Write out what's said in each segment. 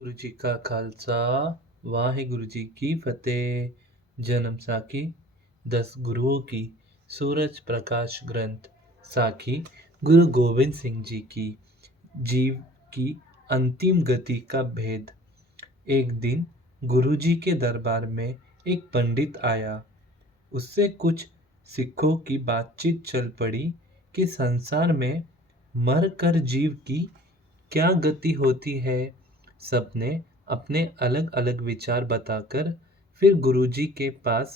गुरु जी का खालसा वाहिगुरु जी की फतेह। जन्म साखी 10 गुरुओं की सूरज प्रकाश ग्रंथ साखी गुरु गोविंद सिंह जी की जीव की अंतिम गति का भेद। एक दिन गुरु जी के दरबार में एक पंडित आया। उससे कुछ सिखों की बातचीत चल पड़ी कि संसार में मर कर जीव की क्या गति होती है। सबने अपने अलग अलग विचार बताकर फिर गुरुजी के पास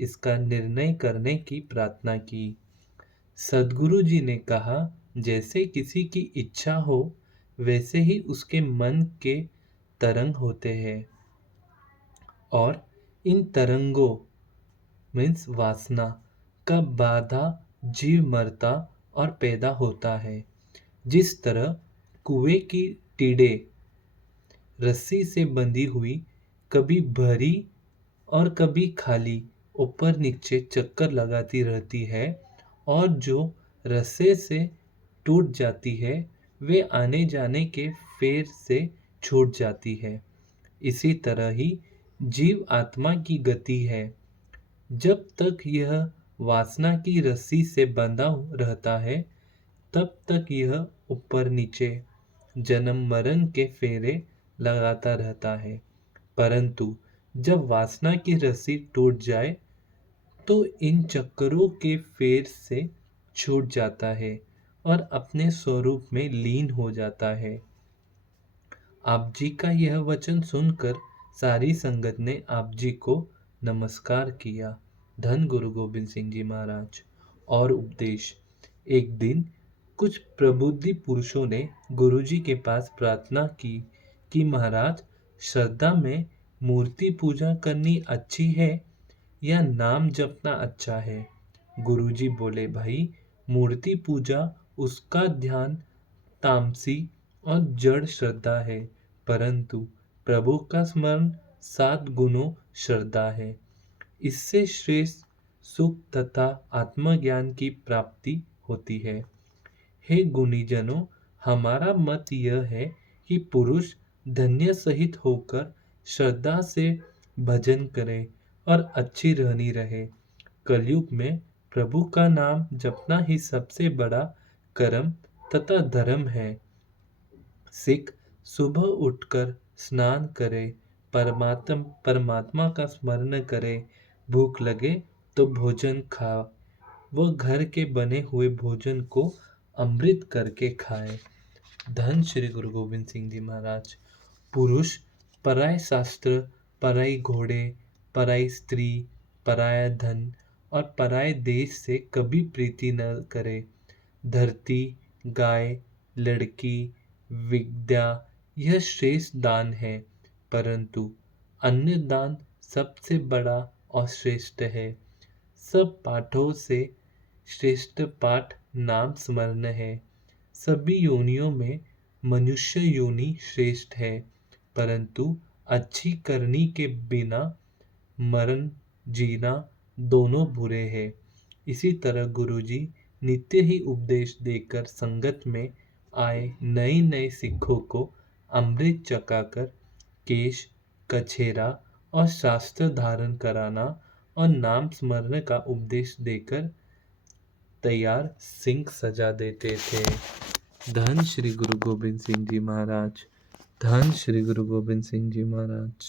इसका निर्णय करने की प्रार्थना की। सदगुरु जी ने कहा, जैसे किसी की इच्छा हो वैसे ही उसके मन के तरंग होते हैं और इन तरंगों मीन्स वासना का बाधा जीव मरता और पैदा होता है। जिस तरह कुएं की टीड़े रस्सी से बंधी हुई कभी भरी और कभी खाली ऊपर नीचे चक्कर लगाती रहती है और जो रस्से से टूट जाती है वे आने जाने के फेर से छूट जाती है। इसी तरह ही जीव आत्मा की गति है। जब तक यह वासना की रस्सी से बंधा रहता है तब तक यह ऊपर नीचे जन्म मरण के फेरे लगाता रहता है। परंतु जब वासना की रस्सी टूट जाए तो इन चक्करों के फेर से छूट जाता है और अपने स्वरूप में लीन हो जाता है। आप जी का यह वचन सुनकर सारी संगत ने आप जी को नमस्कार किया। धन गुरु गोविंद सिंह जी महाराज। और उपदेश। एक दिन कुछ प्रबुद्धि पुरुषों ने गुरु जी के पास प्रार्थना की कि महाराज, श्रद्धा में मूर्ति पूजा करनी अच्छी है या नाम जपना अच्छा है। गुरु जी बोले, भाई, मूर्ति पूजा उसका ध्यान तामसी और जड़ श्रद्धा है, परंतु प्रभु का स्मरण 7 गुणों श्रद्धा है। इससे श्रेष्ठ सुख तथा आत्मज्ञान की प्राप्ति होती है। हे गुणीजनों, हमारा मत यह है कि पुरुष धन्य सहित होकर श्रद्धा से भजन करे और अच्छी रहनी रहे। कलयुग में प्रभु का नाम जपना ही सबसे बड़ा कर्म तथा धर्म है। सिख सुबह उठकर स्नान करे, परमात्मा का स्मरण करे, भूख लगे तो भोजन खा, वह घर के बने हुए भोजन को अमृत करके खाए। धन श्री गुरु गोविंद सिंह जी महाराज। पुरुष पराय शास्त्र, पराई घोड़े, पराई स्त्री, पराया धन और पराय देश से कभी प्रीति न करे। धरती, गाय, लड़की, विद्या यह श्रेष्ठ दान है, परंतु अन्य दान सबसे बड़ा और श्रेष्ठ है। सब पाठों से श्रेष्ठ पाठ नाम स्मरण है। सभी योनियों में मनुष्य योनि श्रेष्ठ है, परंतु अच्छी करनी के बिना मरण जीना दोनों बुरे हैं। इसी तरह गुरुजी नित्य ही उपदेश देकर संगत में आए नए नए सिखों को अमृत चखाकर केश, कछेरा और शास्त्र धारण कराना और नाम स्मरण का उपदेश देकर तैयार सिंह सजा देते थे। धन श्री गुरु गोविंद सिंह जी महाराज। धन श्री गुरु गोविंद सिंह जी महाराज।